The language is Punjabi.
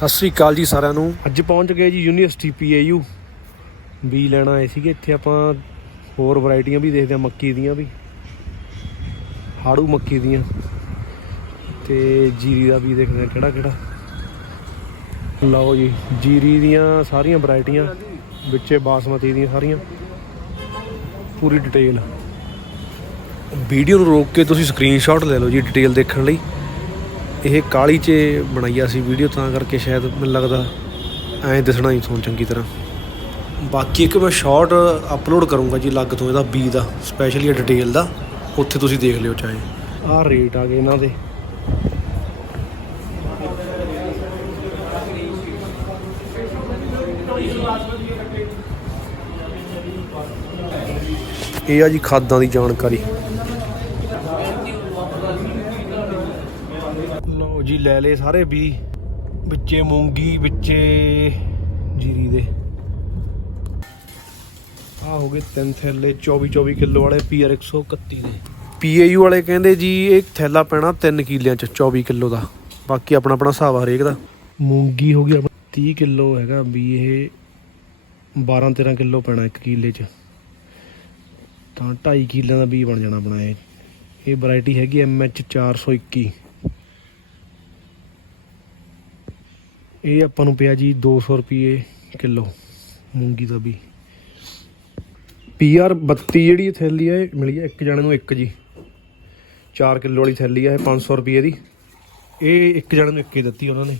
ਸਤਿ ਸ੍ਰੀ ਅਕਾਲ ਜੀ ਸਾਰਿਆਂ ਨੂੰ। ਅੱਜ ਪਹੁੰਚ ਗਏ ਜੀ ਯੂਨੀਵਰਸਿਟੀ ਪੀਏਯੂ। ਬੀ ਲੈਣਾ ਆਏ ਸੀਗੇ ਇੱਥੇ ਆਪਾਂ ਹੋਰ ਵੈਰਾਈਟੀਆਂ ਵੀ ਦੇਖਦੇ ਆ ਮੱਕੀ ਦੀਆਂ ਵੀ। ਹਾੜੂ ਮੱਕੀ ਦੀਆਂ। ਤੇ ਜੀਰੀ ਦਾ ਵੀ ਦੇਖਦੇ ਆ ਕਿਹੜਾ ਕਿਹੜਾ। ਲਓ ਜੀ ਜੀਰੀ ਦੀਆਂ ਸਾਰੀਆਂ ਵੈਰਾਈਟੀਆਂ ਵਿੱਚੇ ਬਾਸਮਤੀ ਦੀਆਂ ਸਾਰੀਆਂ। ਪੂਰੀ ਡਿਟੇਲ। ਵੀਡੀਓ ਨੂੰ ਰੋਕ ਕੇ ਤੁਸੀਂ ਸਕਰੀਨਸ਼ਾਟ ਲੈ ਲਓ ਜੀ ਡਿਟੇਲ ਦੇਖਣ ਲਈ। ਇਹ ਕਾਲੀ 'ਚ ਬਣਾਈਆ ਸੀ ਵੀਡੀਓ ਤਾਂ ਕਰਕੇ ਸ਼ਾਇਦ ਮੈਨੂੰ ਲੱਗਦਾ ਐਂ ਦਿਸਣਾ ਹੀ ਤੁਹਾਨੂੰ ਚੰਗੀ ਤਰ੍ਹਾਂ। ਬਾਕੀ ਇੱਕ ਮੈਂ ਸ਼ਾਰਟ ਅਪਲੋਡ ਕਰੂੰਗਾ ਜੀ ਅਲੱਗ ਤੋਂ ਇਹਦਾ ਬੀ ਦਾ ਸਪੈਸ਼ਲੀ ਡਿਟੇਲ ਦਾ ਉੱਥੇ ਤੁਸੀਂ ਦੇਖ ਲਿਓ ਚਾਹੇ। ਆਹ ਰੇਟ ਆ ਗਏ ਇਹਨਾਂ ਦੇ। ਇਹ ਆ ਜੀ ਖਾਦਾਂ ਦੀ ਜਾਣਕਾਰੀ। ਲਓ ਜੀ, ਲੈ ਲਏ ਸਾਰੇ ਵੀ। ਵਿੱਚੇ ਮੂੰਗੀ, ਵਿੱਚੇ ਜੀਰੀ ਦੇ। ਆ ਹੋ ਗਏ ਤਿੰਨ ਥੈਲੇ 24 24 ਕਿਲੋ ਵਾਲੇ ਪੀਆਰ 131 ਦੇ। ਪੀਏਯੂ ਵਾਲੇ ਕਹਿੰਦੇ ਜੀ, ਇਹ ਥੈਲਾ ਪੈਣਾ 3 ਕਿਲਿਆਂ ਚ 24 ਕਿਲੋ ਦਾ। ਬਾਕੀ ਆਪਣਾ ਆਪਣਾ ਹਿਸਾਬ ਆ ਹਰੇਕ ਦਾ। ਮੂੰਗੀ ਹੋ ਗਈ ਆਪਣਾ 30 ਕਿਲੋ ਹੈਗਾ ਵੀ ਇਹ 12 13 ਕਿਲੋ ਪੈਣਾ 1 ਕਿਲੇ ਚ। ਤਾਂ 2.5 ਕਿਲਿਆਂ ਦਾ ਬੀ ਬਣ ਜਾਣਾ ਆਪਣਾ ਇਹ। ਇਹ ਵੈਰਾਈਟੀ ਹੈਗੀ MH 421 ਇਹ ਆਪਾਂ ਨੂੰ ਪਿਆ ਜੀ 200 ਰੁਪਏ ਕਿਲੋ, ਮੂੰਗੀ ਦਾ ਵੀ ਪੀਆਰ 32 ਜਿਹੜੀ ਥੈਲੀ ਆ, ਇਹ ਮਿਲੀ ਆ ਇੱਕ ਜਣੇ ਨੂੰ ਇੱਕ ਜੀ। 4 ਕਿਲੋ ਵਾਲੀ ਥੈਲੀ ਆ, ਇਹ 500 ਰੁਪਏ ਦੀ। ਇਹ ਇੱਕ ਜਣੇ ਨੂੰ ਇੱਕ ਹੀ ਦਿੱਤੀ ਉਹਨਾਂ ਨੇ।